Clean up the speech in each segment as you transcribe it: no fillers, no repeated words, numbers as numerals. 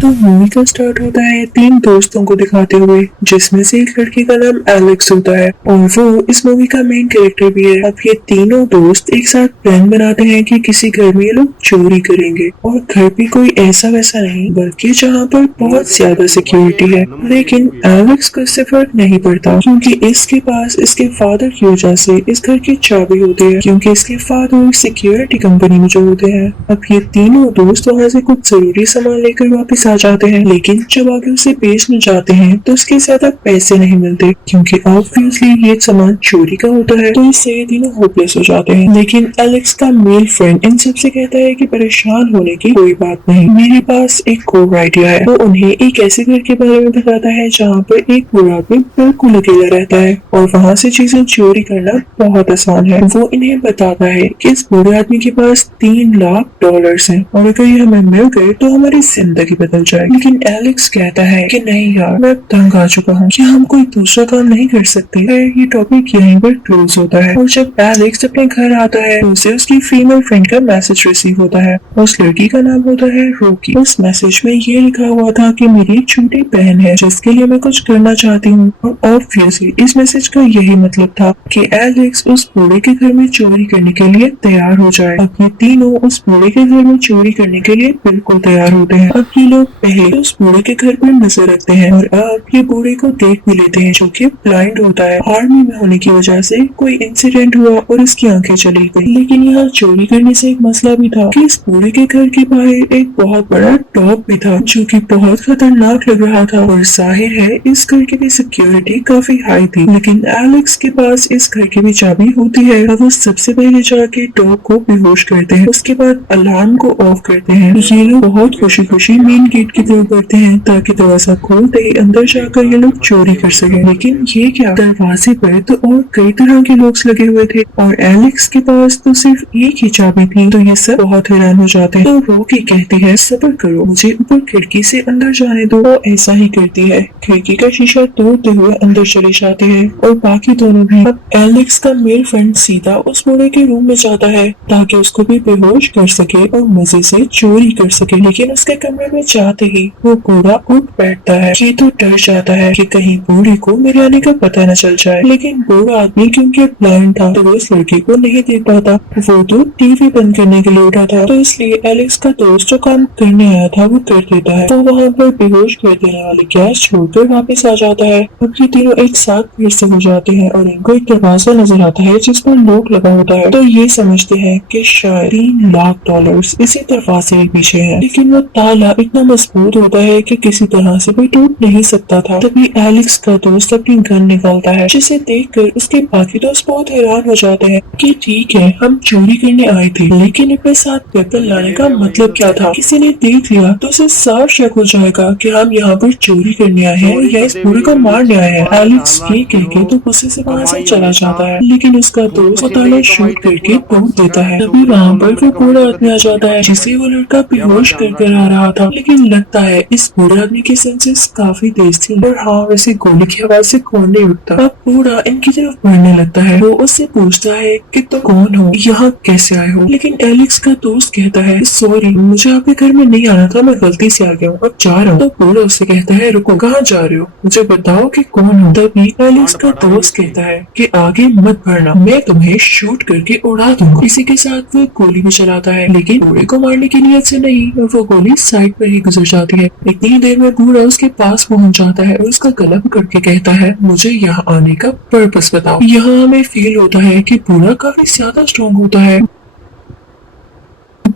तो मूवी का स्टार्ट होता है तीन दोस्तों को दिखाते हुए, जिसमें से एक लड़के का नाम एलेक्स होता है और वो इस मूवी का मेन कैरेक्टर भी है। अब ये तीनों दोस्त एक साथ प्लान बनाते हैं कि किसी घर में ये लोग चोरी करेंगे, और घर भी कोई ऐसा वैसा नहीं बल्कि जहाँ पर बहुत ज्यादा सिक्योरिटी है। लेकिन एलेक्स को इससे फर्क नहीं पड़ता, क्योंकि इसके पास इसके फादर की वजह से इस घर की चाबी होती है, क्योंकि इसके फादर सिक्योरिटी कंपनी में जो होते हैं। अब ये तीनों दोस्त वहाँ से कुछ जरूरी सामान लेकर वापस आ जाते हैं, लेकिन जब आगे उसे बेचने जाते हैं तो उसके ज्यादा पैसे नहीं मिलते, क्योंकि ऑब्वियसली ये सामान चोरी का होता है। तो इससे ये तीनों होपलेस हो जाते हैं। लेकिन एलेक्स का मेल फ्रेंड इन सबसे कहता है कि परेशान होने की कोई बात नहीं, मेरे पास एक और आइडिया है। वो उन्हें एक ऐसे घर के बारे में बताता है जहाँ पर एक बुरा आदमी बिल्कुल अकेला रहता है और वहाँ से चीजें चोरी करना बहुत आसान है। वो इन्हें बताता है कि इस बुरे आदमी के पास $3 लाख हैं और अगर ये हमें मिल गए तो हमारी जिंदगी बदल जाए। लेकिन एलेक्स कहता है कि नहीं यार, मैं तंग आ चुका हूँ, क्या हम कोई दूसरा काम नहीं कर सकते। फिर ये टॉपिक यहीं पर क्लोज होता है और जब एलेक्स अपने घर आता है तो उसे उसकी फीमेल फ्रेंड का मैसेज रिसीव होता है। उस लड़की का नाम होता है रोकी। उस मैसेज में ये लिखा हुआ था कि मेरी एक छोटी बहन है जिसके लिए मैं कुछ करना चाहती हूँ, और ऑब्वियसली इस मैसेज का यही मतलब था कि एलेक्स उस बूढ़े के घर में चोरी करने के लिए तैयार हो जाए। अब ये तीनों उस बूढ़े के घर में चोरी करने के लिए बिल्कुल तैयार होते हैं। अब ये लोग पहले उस बूढ़े के घर पर नजर रखते हैं और अब ये बूढ़े को देख भी लेते हैं, जो कि ब्लाइंड होता है। आर्मी में होने की वजह से कोई इंसिडेंट हुआ और इसकी आंखें चली गई। लेकिन यहाँ चोरी करने से एक मसला भी था कि इस बूढ़े के घर के बाहर एक बहुत बड़ा टॉप भी था, जो कि बहुत खतरनाक लग रहा था, और जाहिर है इस घर की भी सिक्योरिटी काफी हाई थी। लेकिन एलेक्स के पास इस घर की भी चाबी होती है और वो सबसे पहले जाके टॉप को बेहोश करते हैं। उसके बाद अलार्म को ऑफ करते हैं। ये लोग बहुत खुशी खुशी मेन गेट की तरफ बढ़ते हैं ताकि दरवाजा खोलते ही अंदर जाकर ये लोग चोरी कर सके। लेकिन ये क्या, दरवाजे पर तो और कई तरह के लॉक्स लगे हुए थे और एलेक्स के पास तो सिर्फ एक ही चाबी थी। तो ये सब बहुत हैरान हो जाते हैं। तो रोकी कहती है सब्र करो, मुझे ऊपर खिड़की से अंदर जाने दो। वो ऐसा ही करती है, खिड़की का शीशा तोड़ते हुए अंदर चले जाते हैं और बाकी दोनों भी। अब एलेक्स का मेल फ्रेंड सीधा उस बूढ़े के रूम में जाता है ताकि उसको भी बेहोश कर सके और मजे से चोरी कर सके। लेकिन उसके कमरे में जाते ही वो बूढ़ा उठ बैठता है। ये तो डर जाता है कि कहीं बूढ़े को मेरे आने का पता न चल जाए। लेकिन बूढ़ा आदमी क्योंकि ब्लाइंड था तो वो उस लड़की को नहीं देख पाता। वो तो टीवी बंद करने के लिए उठा था, तो इसलिए एलेक्स का दोस्त जो काम करने आया था वो कर देता है। तो वहाँ पर बेहोश कर देने वाली गैस छोड़कर वापस आ जाता है। अब ये तीनों एक साथ फिर से हो जाते हैं और इनको एक दरवाजा नजर आता है जिस पर लॉक लगा होता है। तो ये समझते हैं कि शायद $3 लाख इसी दरवाजे के पीछे है। लेकिन वो ताला इतना मजबूत होता है कि किसी तरह से भी टूट नहीं सकता था। तभी एलेक्स का दोस्त अपनी गन निकालता है, जिसे देखकर उसके बाकी दोस्त बहुत हैरान हो जाते हैं कि ठीक है हम चोरी करने आए थे, लेकिन अपने साथ वेपन लाने का मतलब क्या था। किसी ने देख लिया तो उसे साफ शक हो जाएगा कि हम यहाँ पर चोरी करने आए हैं या इस बूढ़े को मारने आए हैं। एलेक्स ये कह के तो गुस्से से वहाँ से चला जाता है, लेकिन उसका दोस्त ताला शूट करके तोड़ देता है। तभी वहाँ पर वो बूढ़ा आदमी आ जाता है जिसे वो लड़का बेहोश कर आ रहा था। लेकिन लगता है इस बूढ़े आदमी की सेंसेस काफी तेज थी और हाँ, वैसे गोली की आवाज से कौन नहीं उठता। अब बूढ़ा इनकी तरफ बढ़ने लगता है। वो उससे पूछता है कि तुम कौन हो, यहाँ कैसे आए हो। लेकिन एलेक्स का दोस्त कहता है सॉरी, मुझे आपके घर में नहीं आना था, मैं गलती से आ गया हूँ, अब जा रहा हूँ। तो बूढ़ा उससे कहता है रुको, कहाँ जा रहे हो, मुझे बताओ कि कौन हो। तभी एलेक्स का दोस्त कहता है कि आगे मत बढ़ना, मैं तुम्हें शूट करके उड़ा दूंगा। इसी के साथ वो गोली भी चलाता है, लेकिन बूढ़े को मारने की नीयत से नहीं, वो गोली साइड पर ही गुजर जाती है। इतनी देर में बूढ़ा उसके पास पहुंच जाता है और उसका गला पकड़ के कहता है मुझे यहाँ आने का पर्पस बताओ। यहाँ हमें फील होता है कि बूढ़ा काफी ज्यादा स्ट्रॉन्ग होता है।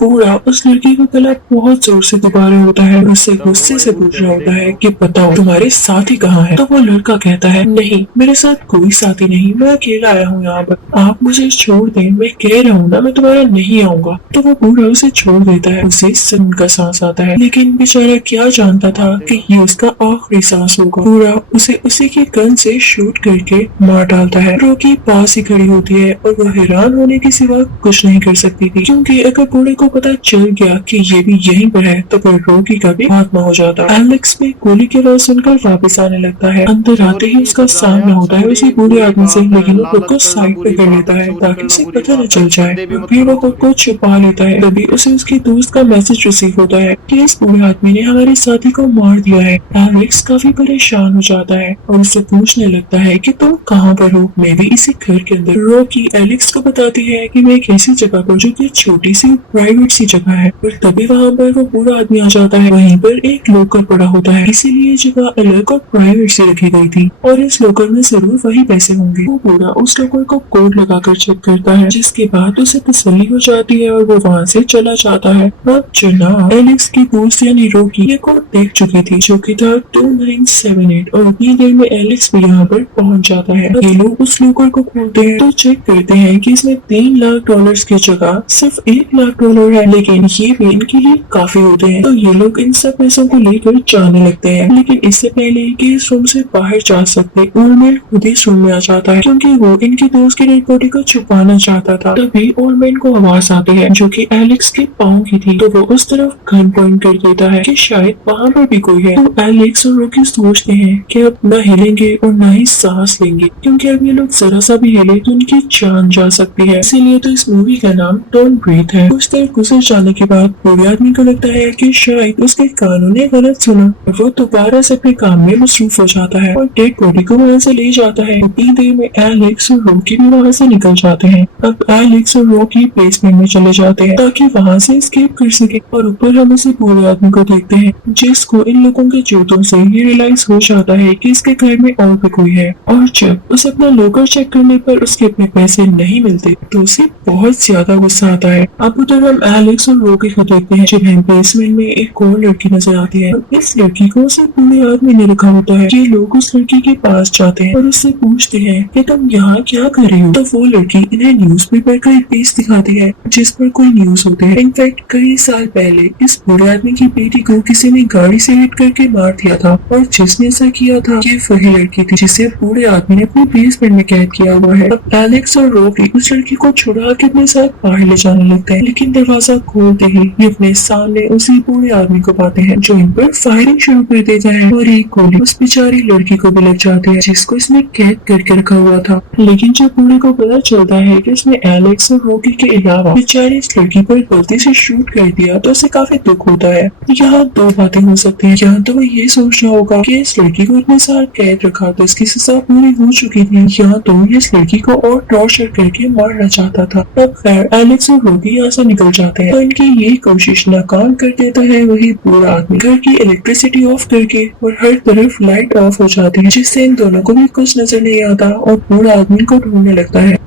बूढ़ा उस लड़की का गला बहुत जोर से दबा रहा होता है और उससे गुस्से से पूछ रहा होता है कि बताओ तुम्हारे साथी कहाँ है। तो वो लड़का कहता है नहीं, मेरे साथ कोई साथी नहीं, मैं अकेला आया हूँ यहाँ पर, आप मुझे छोड़ दें, मैं कह रहा हूँ ना मैं तुम्हारा नहीं आऊंगा। तो वो बूढ़ा उसे छोड़ देता है। उसे सुन का सांस आता है, लेकिन बेचारा क्या जानता था कि ये उसका आखिरी सांस होगा। बूढ़ा उसे उसी की गन से शूट करके मार डालता है। रोकी पास ही खड़ी होती है और वो हैरान होने के सिवा कुछ नहीं कर सकती थी, क्योंकि अगर बूढ़े को को पता चल गया कि ये भी यहीं पर है तो फिर रॉकी का भी खात्मा हो जाता है। एलेक्स भी गोली की आवाज सुनकर वापस आने लगता है। अंदर आते ही उसका सामना होता है उसी बूढ़े आदमी से, लेकिन वो खुद को साइड पे कर लेता है ताकि उसे पता न चल जाए। फिर वो खुद को छुपा लेता है। तभी उसे उसके दोस्त का मैसेज रिसीव होता है कि इस बूढ़े आदमी ने हमारे साथी को मार दिया है। एलेक्स काफी परेशान हो जाता है और उससे पूछने लगता है कि तुम कहाँ पर हो। मैं भी इसी घर के अंदर। रॉकी एलेक्स को बताती है कि मैं एक ऐसी जगह पर जो कि छोटी सी प्राइवेट सी जगह है, और तभी वहाँ पर वो बूढ़ा आदमी आ जाता है। वहीं पर एक लॉकर पड़ा होता है, इसीलिए ये जगह अलग और प्राइवेट से रखी गई थी और इस लॉकर में जरूर वही पैसे होंगे। वो बूढ़ा उस लॉकर को कोड लगाकर चेक करता है, जिसके बाद उसे तसल्ली हो जाती है और वो वहाँ से चला जाता है। अब जनाब एलेक्स की दोस्त यानी रॉकी ये कोड देख चुकी थी जो कि था 2978, और उतनी देर में एलेक्स भी यहाँ पर पहुँच जाता है। ये लोग उस लॉकर को खोलते हैं तो चेक करते हैं कि इसमें $3 लाख की जगह सिर्फ $1 लाख है, लेकिन ये भी इनके लिए काफी होते हैं। तो ये लोग इन सब पैसों को लेकर जाने लगते हैं, लेकिन इससे पहले कि इस रूम से बाहर जा सकते ओल्डमैन खुद इस रूम में आ जाता है, क्योंकि वो इनके दोस्त की डेड बॉडी को छुपाना चाहता था। तभी ओल्डमैन को आवाज आती है जो कि एलेक्स के पाँव की थी, तो वो उस तरफ गन पॉइंट कर देता है कि शायद वहाँ पर भी कोई है। तो एलेक्स और रॉकी सोचते हैं कि अब न हिलेंगे और न ही सांस लेंगे, क्योंकि अब ये लोग जरा सा भी हिले तो उनकी जान जा सकती है। इसीलिए तो इस मूवी का नाम डोंट ब्रीथ है। कुछ देर गुजर जाने के बाद बूढ़े आदमी को लगता है कि शायद उसके कानों ने गलत सुना, और वो दोबारा से अपने काम में मसरूफ हो जाता है और डेड बॉडी को वहाँ से ले जाता है। उतनी देर में एलेक्स और रॉकी भी वहाँ से निकल जाते हैं। अब एलेक्स और रॉकी बेसमेंट में चले जाते हैं ताकि वहाँ से एस्केप कर सके, और ऊपर हम उसे बूढ़े आदमी को देखते हैं जिसको इन लोगों के जूतों से ये रियलाइज हो जाता है कि इसके घर में और भी कोई है। और जब उसे अपना लॉकर चेक करने पर उसके अपने पैसे नहीं मिलते तो उसे बहुत ज्यादा गुस्सा आता है। अब उधर हम एलेक्स और रॉकी को देखते हैं जिन्हें बेसमेंट में एक और लड़की नजर आती है। इस लड़की को उसे बूढ़े आदमी ने रखा होता है। ये लोग उस लड़की के पास जाते हैं और उससे पूछते हैं कि तुम यहाँ क्या कर रही हो। तो वो लड़की इन्हें न्यूज़पेपर का एक पेज दिखाती है जिस पर कोई न्यूज होते हैं। इनफैक्ट कई साल पहले इस बूढ़े आदमी की बेटी को किसी ने गाड़ी से हिट करके मार दिया था, और जिसने ऐसा किया था ये वही लड़की थी जिसे बूढ़े आदमी ने अपने बेसमेंट में कैद किया हुआ है। अब एलेक्स और रॉकी उस लड़की को छुड़ा के अपने साथ बाहर ले जाने लगते हैं, लेकिन दरवाजा खोलते ही ये अपने सामने उसी बूढ़े आदमी को पाते हैं जो इन पर फायरिंग शुरू कर देता है, और एक गोली उस बेचारी लड़की को भी लग जाती है जिसको इसने कैद करके रखा हुआ था। लेकिन जब बूढ़े को पता चलता है कि इसने एलेक्स और रॉकी के अलावा बेचारी इस लड़की पर गलती से शूट कर दिया तो उसे काफी दुख होता है। यहाँ दो बातें हो सकती हैं, यहाँ तो वो ये सोच रहा होगा कि इस लड़की को इतने साल कैद रखा तो इसकी सजा पूरी हो चुकी थी, यहाँ तो ये इस लड़की को और टॉर्चर करके मारना चाहता था। तब खैर एलेक्स और रॉकी यहाँ से निकल जाते हैं, तो इनकी ये कोशिश नाकाम कर देता है वही बूढ़ा आदमी। घर की इलेक्ट्रिसिटी ऑफ करके और हर तरफ लाइट ऑफ हो जाती है, जिससे इन दोनों को भी कुछ नजर नहीं आता और बूढ़ा आदमी को ढूंढने लगता है।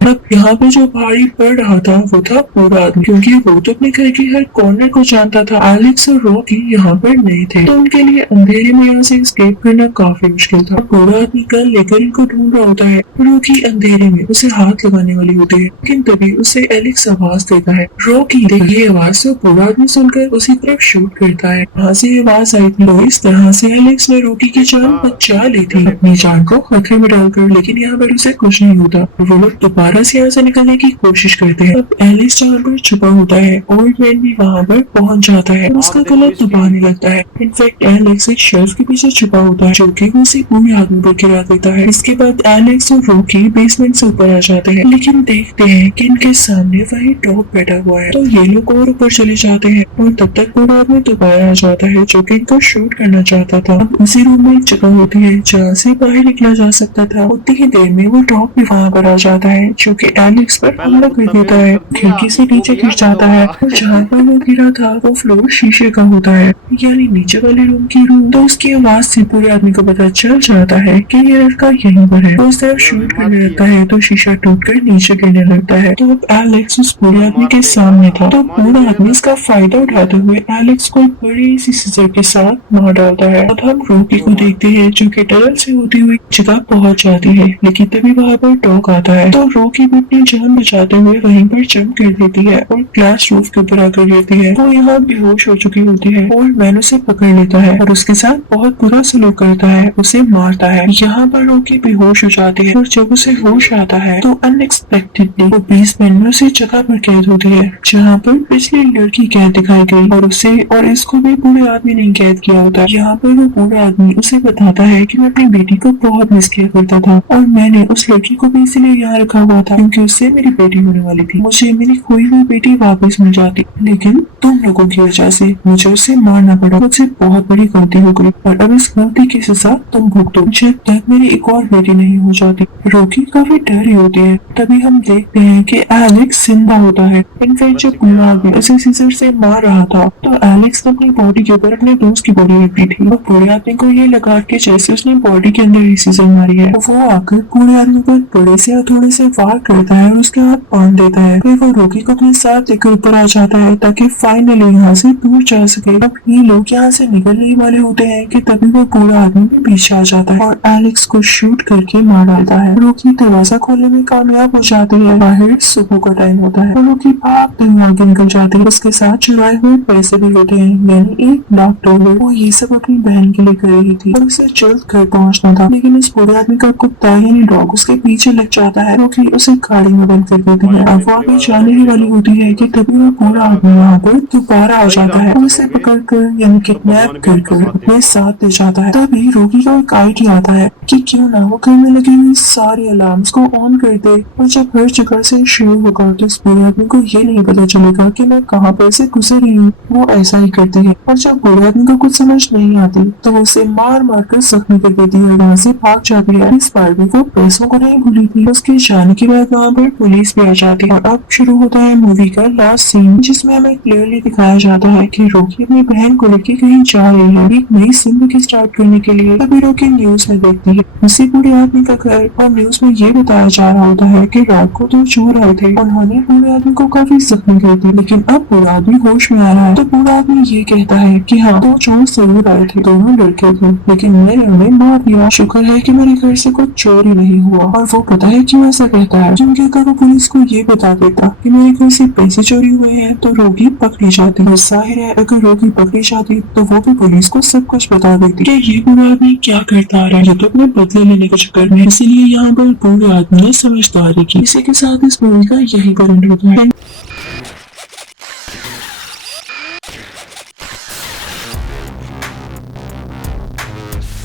अब यहाँ पे जो भारी पड़ रहा था वो था बूढ़ा आदमी, क्योंकि वो तो अपने घर के हर कॉर्नर को जानता था। एलेक्स और रॉकी यहाँ पर नहीं थे, तो उनके लिए अंधेरे में यहाँ से एस्केप करना काफी मुश्किल था। बूढ़ा आदमी गन लेकर इनको ढूंढ रहा होता है। रॉकी अंधेरे में उसे हाथ लगाने वाली होती है, लेकिन तभी उसे एलेक्स आवाज देता है। रॉकी ये आवाज तो बूढ़ा आदमी सुनकर उसी तरफ शूट करता है। वहाँ से आवाज आई थी। तो इस तरह से एलेक्स ने रॉकी की जान बचा ली थी अपनी जान को खतरे में डालकर, लेकिन यहाँ पर उसे कुछ नहीं होता। वो लोग दोबारा से यहाँ से निकलने की कोशिश करते हैं। अब एलिस जहाँ पर छुपा होता है, ओल्ड मैन भी वहाँ पर पहुँच जाता है, उसका गला दबाने लगता है। इनफैक्ट एलेक्स एक शेल्फ के पीछे छुपा होता है जो कि उसे पूरे आदमी पर गिरा देता है। इसके बाद एलेक्स और रॉकी बेसमेंट से ऊपर आ जाते हैं, लेकिन देखते हैं कि इनके सामने वही डॉग बैठा हुआ है। तो ये लोग और ऊपर चले जाते हैं और तब तक पूरा आदमी दोबारा आ जाता है जो कि इनको शूट करना चाहता था। अब उसी रूम में एक जगह होती है जहाँ से बाहर निकला जा सकता था। उतनी ही देर में वो डॉग भी वहाँ पर आ जाता है जो कि एलेक्स पर हमला कर देता है, खिड़की से नीचे गिर जाता है और जहाँ पर वो गिरा था वो फ्लोर शीशे का होता है, यानी नीचे वाले रूम की रूम। तो उसकी आवाज से पूरे आदमी को पता चल जाता है कि ये लड़का यहीं पर है। वो उस तरफ शूट करने लगता है तो शीशा टूटकर नीचे गिरने लगता है। तो अब एलेक्स उस पूरे आदमी के सामने था, तो पूरा आदमी इसका फायदा उठाते हुए एलेक्स को बड़ी सी सीजर के साथ मार डालता है। अब हम रॉकी को देखते हैं जो कि टनल से होती हुई जगह पहुंच जाती है, लेकिन तभी वहाँ पर डॉग आता है। तो रॉकी भी अपनी जान बचाते हुए वहीं पर जंप कर देती है और ग्लास रूफ के ऊपर आकर गिरती है। वो यहाँ बेहोश हो चुकी होती है और मैन उसे पकड़ लेता है और उसके साथ बहुत बुरा सलूक करता है, उसे मारता है। यहाँ पर रॉकी बेहोश हो जाती है और जब उसे होश आता है तो अनएक्सपेक्टेडली वो बेसमेंट में उसी जगह पर कैद होती है जहाँ पर पिछली लड़की कैद दिखाई गई और उसे और इसको भी बूढ़े आदमी ने कैद किया होता है। यहाँ पर वो बूढ़ा आदमी उसे बताता है कि मैं अपनी बेटी को बहुत मिस किया करता था और मैंने उस लड़की को भी इसलिए यहाँ रखा हुआ था क्योंकि उससे मेरी बेटी होने वाली थी। मुझे मेरी खोई हुई बेटी वापस मिल जाती, लेकिन तुम लोगों की वजह से मुझे उसे मारना पड़ा। मुझसे बहुत बड़ी गलती हो गई और अब इस गलती की सजा तुम भुगतो जब तक मेरी एक और बेटी नहीं हो जाती। रॉकी काफी डरी होती है। तभी हम देखते हैं कि एलेक्स जिंदा होता है। इनफैक्ट जब बूढ़ा आदमी उसे सीजर से मार रहा था तो एलेक्स ने अपनी बॉडी के ऊपर अपने दोस्त की बॉडी रख दी थी और बूढ़े आदमी को ये लगा के जैसे उसने बॉडी के अंदर ही सीजर मारी है, वो आकर बूढ़े आदमी पर बड़े से हथौड़े से वार करता है और उसके हाथ बांध देता है। फिर वो रॉकी को अपने साथ लेकर ऊपर आ जाता है ताकि फाइनली यहाँ से दूर जा सके। अब ये लोग यहाँ से निकलने ही वाले होते हैं कि तभी वो बूढ़ा आदमी भी पीछे आ जाता है और एलेक्स को शूट करके मार डालता है। रॉकी दरवाजा खोलने में कामयाब हो जाती है। बाहर सुबह का टाइम होता है और रॉकी भागते हुए आगे निकल जाती है। उसके साथ चुराए हुए पैसे भी होते हैं, यानी $1 वो ये सब अपनी बहन के लिए कर रही थी और उसे जल्द घर पहुंचना था, लेकिन इस बूढ़े आदमी का कुत्ता यानी डॉग उसके पीछे लग जाता है। रॉकी उसे गाड़ी में बंद कर देती है। अब वो आगे जाने ही वाली होती है कि तभी वो बूढ़ा आदमी वहाँ पर दोबारा आ जाता है और उसे पकड़ कर यानी किडनैप कर अपने साथ ले जाता है। तभी रॉकी को एक आइडिया आता है कि क्यों ना वो घर में लगी हुई सारी अलार्म्स को ऑन कर दे और जब हर जगह से शुरू होगा तो इस बूढ़े आदमी को ये नहीं पता चलेगा कि मैं कहाँ पर से गुजर रही हूँ। वो ऐसा ही करती है और जब बूढ़े आदमी को कुछ समझ नहीं आती तो वो उसे मार मार कर जख्मी कर देती है और वहाँ से भाग जाती है। इस बार भी वो पैसों को नहीं भूली थी। उसके जाने के बाद वहाँ पर पुलिस भी आ जाती है और अब शुरू होता है मूवी का लास्ट सीन, जिसमें हमें क्लियरली दिखाया जाता है कि रॉकी अपनी बहन को लेकर कहीं जा रही है एक नई जिंदगी स्टार्ट करने के लिए। तभी रॉकी न्यूज में देखती है उसी बूढ़े आदमी का घर और न्यूज में ये बताया जा रहा होता है कि रात को दो चोर आए थे, उन्होंने बूढ़े आदमी को काफी जख्मी कर दी, लेकिन अब बूढ़ा आदमी होश में आ रहा है। तो बूढ़ा आदमी ये कहता है कि हाँ दो चोर जरूर आए थे, दोनों लड़के थे, लेकिन मैंने उन्हें मार दिया। शुक्र है कि मेरे घर से कुछ चोरी नहीं हुआ। और वो पता है क्यों ऐसा कहता है, क्योंकि अगर वो पुलिस को ये बता देता कि मेरे घर से पैसे चोरी हुए हैं तो रोगी पकड़ी जाती है। जाहिर है अगर रोगी पकड़ी जाती तो वो भी पुलिस को सब कुछ बता देती कि ये बूढ़ा आदमी क्या करता आ रहा है, ये तो अपने बदले लेने के चक्कर में। इसीलिए यहाँ पर बूढ़े आदमी ने समझदारी की। इसी के साथ इस मूवी का यही पर एंड होता है।